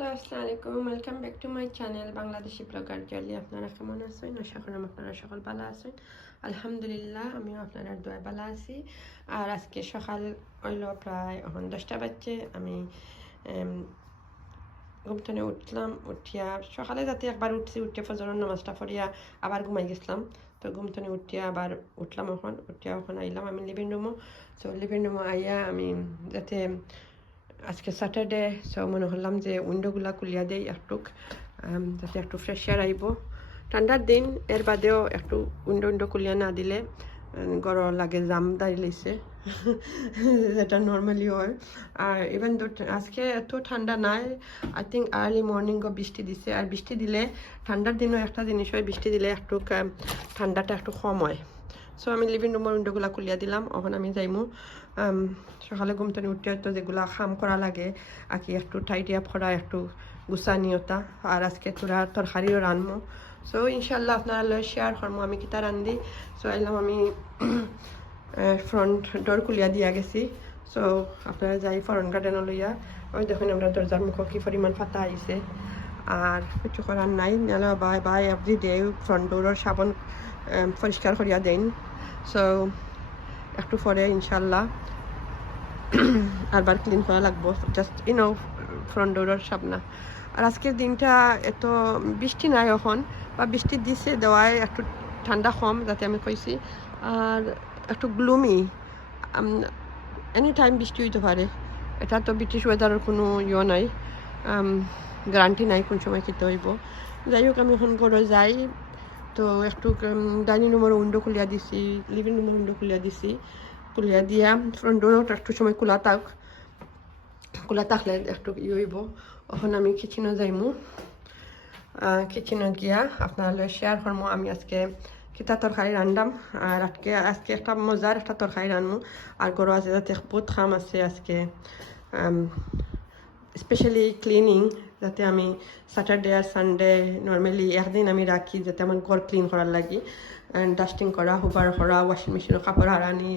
Hello আসসালামু আলাইকুম welcome back to my channel Bangladeshi blogger Jolly. আপনারা কেমন আছেন? আশা করেন আপনারা সকল ভালো আছেন। আলহামদুলিল্লাহ আমিও আপনারা দোয়া ভালো আছি। আর আজকে সকাল হইল প্রায় এখন দশটা বাজছে। আমি এম, উঠলাম উঠিয়া সকালে যাতে একবার উঠছি উঠিয়া ফজরের নামাজটা পড়িয়া আবার ঘুমাই গেছিলাম। তো ঘুম উঠিয়া আবার উঠলাম এখন। উঠিয়া এখন আইলাম আমি লিভিং রুমও তো লিভিং রুমও আইয়া আমি যাতে আজকে স্যাটারডে সো মনে হলাম যে উইন্ডোগুলা খুলিয়া দেই একটু যাতে একটু ফ্রেশ এয়ার আইব। ঠান্ডার দিন, এর বাদেও একটু উইন্ডো উইন্ডো খুলিয়া না দিলে গরম লাগে, জাম দাঁড়িয়েছে যেটা নর্মালি হয়। আর ইভেন আজকে এত ঠান্ডা নাই আই থিঙ্ক আর্লি মর্নিংও বৃষ্টি দিছে। আর বৃষ্টি দিলে ঠান্ডার দিনও একটা জিনিস হয়, বৃষ্টি দিলে একটু ঠান্ডাটা একটু কম হয়। সো আমি লিভিং রুমের উইন্ডোগুলো খুলিয়া দিলাম। এখন আমি যাইমু। সকালে ঘুম থেকে উঠে তো যেগুলা খাম করা লাগে। আর কি একটু টাইটি আপ করা একটু গুছানিয়তা আর আজকে তোরা তরকারিও রানমো সো ইনশাল্লাহ আপনারা লয় শেয়ার করমো আমি কিতা রান্ধি সো এলাম আমি ফ্রন্ট ডোর খুলিয়া দিয়া গেছি। সো আপনারা যাই ফরন গার্ডেন লইয়া ওই দেখুন আমরা দরজার মুখ কি পরিমাণ ফাতা আইছে আর কিছু করার নাই। নাহলে by by every day front ডোরের সাবন পরিষ্কার করিয়া দেন সো একটু পরে ইনশাল্লাহ আরবার ক্লিন করা লাগবো জাস্ট ইনো ফ্রন্ট ডোরের সামনা। আর আজকের দিনটা এত বৃষ্টি নাই এখন, বা বৃষ্টি দিছে দেওয়ায় একটু ঠান্ডা কম, যাতে আমি কইছি। আর একটু গ্লুমি এনি টাইম বৃষ্টি হইতে পারে। এটা তো ব্রিটিশ ওয়েদারের কোনো ইয়ে নাই গ্যারান্টি নাই কোন সময় খেতে হইব। যাই হোক, আমি এখন ঘরে যাই। তো একটু ডাইনিং রুমের উইন্ডো খুলিয়া দিছি লিভিং রুমের উইন্ডো খুলিয়া দিছি। খুলিয়া দিয়া ফ্রন্ট ডোরও একটু সময় খোলা থাক। খোলা থাকলে একটু ই হইব। এখন আমি কিচেনে যাইমু। কিচেনে গিয়া আপনারা শেয়ার করব আমি আজকে কিতা তরকারি রান্দাম। আর আজকে আজকে একটা মজার একটা তরকারি রানমু। আর গরু আছে যাতে বহুত খাম আছে আজকে। স্পেশালি ক্লিনিং যাতে আমি স্যাটারডে আর সানডে নর্মালি একদিন আমি রাখি যাতে আমার ঘর ক্লিন করার লাগি ডাস্টিং করা, হুবার করা ওয়াশিং মেশিনের কাপড় হারানি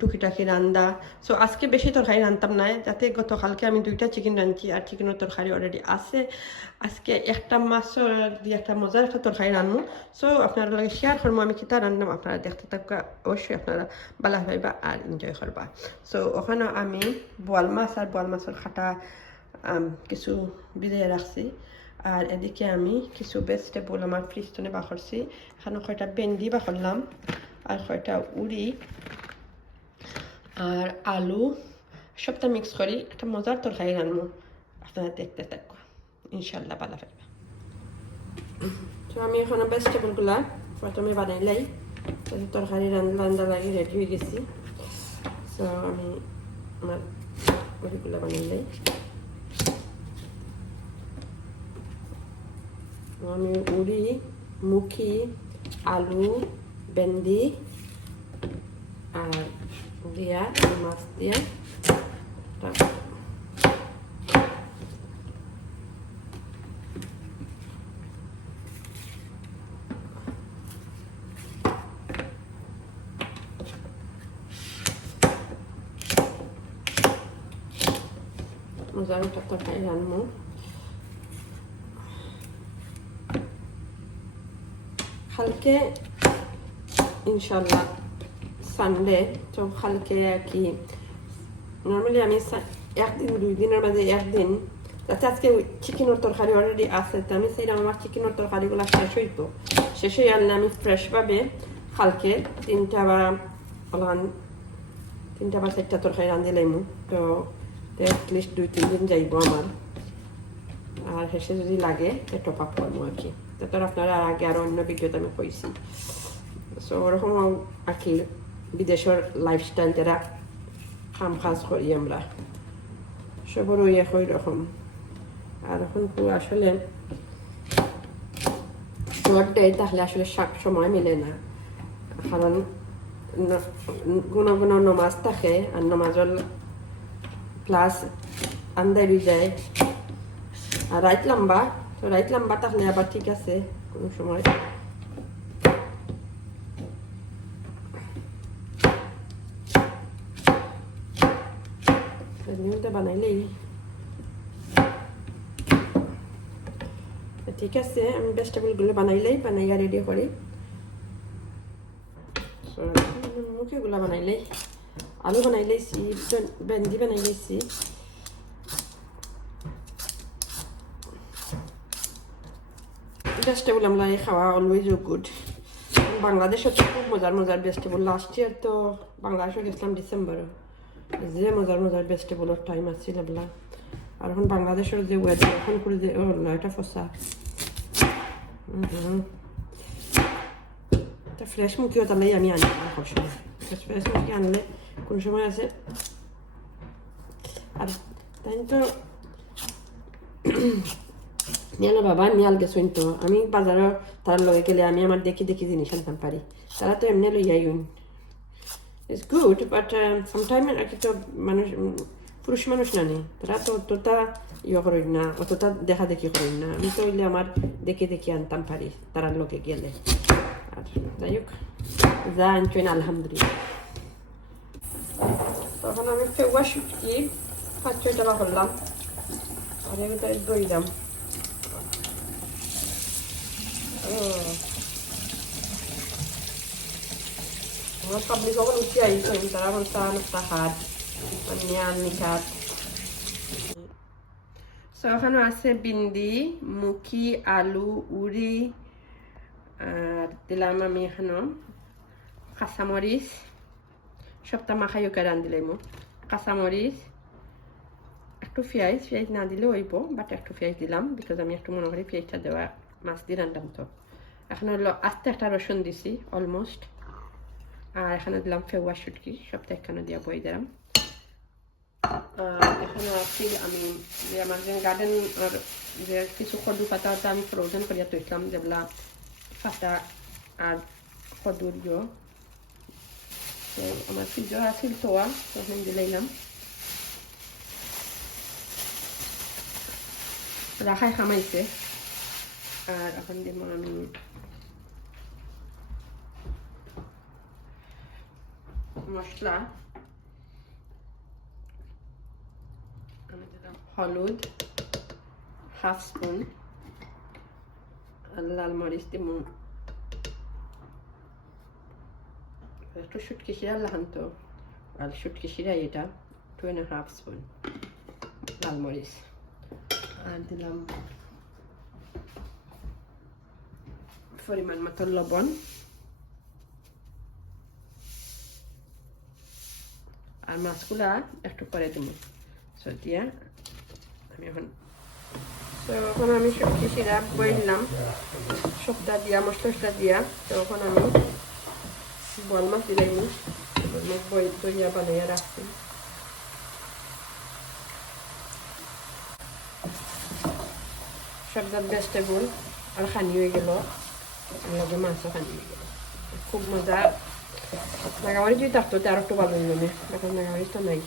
টুকিটাকি রান্দা। সো আজকে বেশি তরকারি রান্তাম নাই, যাতে গতকালকে আমি দুইটা চিকেন রাঁধছি আর চিকেনের তরকারি অলরেডি আছে। আজকে একটা মাছর দিয়ে একটা মজার একটা তরকারি রান্নু সো আপনারা লাগে শেয়ার করব আমি কিতা রান্নাম আপনারা দেখতে থাকা অবশ্যই আপনারা বালা পাইবা আর এনজয় করবা। সো ওখানে আমি বোয়াল মাছ আর বোয়াল মাছের খাটা আম, কিছু বিদায় রাখছি। আর এদিকে আমি কিছু ভেজিটেবল আমার ফ্রিজটনে বাখরছি। এখানে কয়টা ভেন্ডি বাখরলাম আর কয়টা উড়ি আর আলু সবটা মিক্স করি। একটা মজার তরকারি রান্নু আপনারা দেখতে থাকব ইনশাল্লাহ ভালো পাইবা তো আমি এখন ভেজিটেবলগুলা প্রথমে বানাইলাই। তরকারি রান্না লাগি রেডি হয়ে গেছি। তো আমি আমার বানাইলাই। আমি উড়ি মুখি আলু ভেন্ডি আর দিয়া মাছ দিয়া তারপর মজার একটা তরকারি রান্নু কালকে ইনশাল্লাহ সানডে তো কালকে কি নর্মালি আমি একদিন, দুই দিনের মাঝে একদিন। যাতে আজকে চিকেনের তরকারি অলরেডি আছে। তো আমি সেইরকম আমার চিকেনের তরকারিগুলো শেষ হইতো। শেষ হয়ে আনলে আমি ফ্রেশভাবে কালকে তিনটা বা ওলান তিনটা বা চারটা তরকারি রাঁধি লাইমু। তো অ্যাটলিস্ট দুই, তিন দিন যাইব আমার। আর হেসে যদি লাগে টপ আপ করব আর কি। তারপর আপনারা আগে আরও অন্য ভিডিওতে আমি কইছি সো ওরকম আর কি বিদেশের লাইফস্টাইল যারা কাম কাজ করি আমরা সবরও ইয়ে ওই রকম আর এখন তো আসলে শর্ট ডে তাহলে আসলে সব সময় মেলে না কারণ কোনো কোনো নমাজ থাকে আর নমাজের প্লাস আন্দারি যায় আর রাইট লম্বা তো রাইট লম্বা তাহলে আবার ঠিক আছে, কোনো সময়। নিউতে বানাইলেই। ঠিক আছে, আমি ভেজিটেবলগুলো বানাইলেই, বানাইয়া রেডি করি। মুখিগুলো বানাইলেই। আলু বানাই লাইছি ভেন্ডি বানাই ভেজিটেবল আমরা খাওয়া অলওয়েজ গুড বাংলাদেশে তো খুব মজার মজার ভেজিটেবল লাস্ট ইয়ার তো বাংলাদেশে গেছিলাম ডিসেম্বরে যে মজার মজার ভেজিটেবলের টাইম আছিল এগুলা। আর এখন বাংলাদেশের যে ওয়েদার এখন করে যে না, এটা ফসা। এটা ফ্রেশ মুখিও তাহলে আমি আনি সব সময় ফ্রেশ ফ্রেশ মুখি আনলে কোন সময় আছে? আর তাই তো নিয়ালো বাবা নিয়াল গেছুন তো। আমি বাজারে তার লগে গেলে আমি আমার দেখি দেখি জিনিস আনতাম পারি তারা তো এমনি লইয়াই ইটস গুড বাট সামটাইম আর কি তো মানুষ পুরুষ মানুষ না নেই তারা তো অতটা ইয়ে করেন না, অতটা দেখা দেখি করেন না। আমি তো হইলে আমার দেখে দেখে আনতাম পারি তারার লোকে গেলে। আর যাই হোক, যা আনছেন আলহামদুলিল্লাহ। তখন আমি ফেউয়া শুটকি পাঁচ ছয় টাকা করলাম আর এর ভিতরে দই দাম আমার পাবলিক কখন উঠে আইসেন তারা বলছে একটা হাত নিয়ান নিখাত সো ওখানে আছে বিন্দি মুখি আলু উড়ি আর দিলাম আমি এখানে কাঁচামরিচ সপ্তাহ মাখাই ওকে রান দিলাম কাঁচামরিচ একটু পেঁয়াজ পেঁয়াজ না দিলে হইব বাট একটু পেঁয়াজ দিলাম বিকজ আমি একটু মনে করি পেঁয়াজটা দেওয়া মাছ দিয়ে রান্নাম তো। এখন হলো আস্তে একটা রসুন দিছি অলমোস্ট আর এখানে দিলাম ফেওয়া শুটকি, সপ্তাহ একখানে দিয়া বই দিলাম। এখানে আছি আমি, যে আমার যে গার্ডেন আর যে কিছু কদু পাতা আমি ফ্রোজেন করিয়া তৈলাম যেগুলা পাতা আর কদুর ইয়ে তো আমার ফ্রিজও আছিল তোয়া তখন দিলাইলাম রাখাই খামাইছে। আর এখন দিব আমি মশলা। আমি দিলাম হলুদ, হাফ স্পুন, আর লাল মরিচ দিব। একটু শুটকি শিরা লাহান তো। আর শুটকি শিরা এটা টু অ্যান্ড হাফ স্পুন লাল মরিচ। আর দিলাম পরিমাণ মতো লবণ আর মাছগুলা একটু পরে দিব সো দিয়া আমি এখন তো এখন আমি সবজি শিরা বইলাম সবটা দিয়া মশলা টসলা দিয়া তো এখন আমি বল মাছ দিলাই মুখ বই তৈয়া বানাইয়া রাখছি সবজাত ভেজিটেবল আর খানি হয়ে গেল লগে মাছও খানি হয়ে গেল খুব মজা নাগামারি যদি থাকতো তো আর একটু ভালো হইল না এখন নাগামারিটা নাই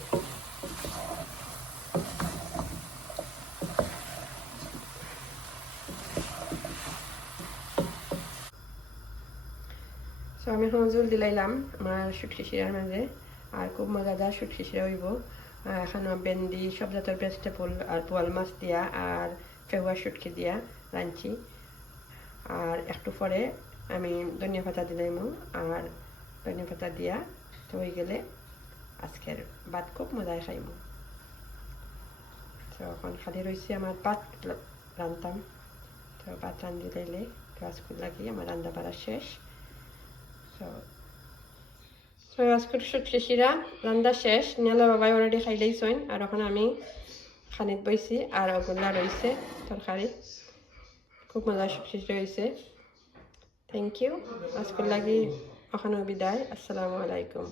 সো আমি এখন জল দিলাইলাম আমার শুটকি মাঝে আর খুব মজাদার শুটকি শিরা হইব এখানে ভেন্ডি সব জাতের ভেজিটেবল আর পোয়াল মাছ দিয়া আর ফেওয়া শুটকি দিয়া রাঁধছি আর একটু পরে আমি ধনিয়া পাতা দিলাম আর ধনিয়া পাতা দিয়া হয়ে গেলে আজকের ভাত খুব মজায় খাইব। তো এখন খালি রয়েছে আমার ভাত রান্তাম। তো ভাত রান্ধি দিলে তো আজকের লাগি আমার রান্না বাড়া শেষ। তো তো আজকের শুটকি শিরা রান্না শেষ। নিয়ালা বাবাই অলরেডি খাইলেই চইন। আর এখন আমি খানিত বইছি আর ওগুলা রয়েছে তরকারি। খুব মজা শুটকি রয়েছে থ্যাংক ইউ আজকের লাগি ওখানে বিদায়। আসসালামু আলাইকুম।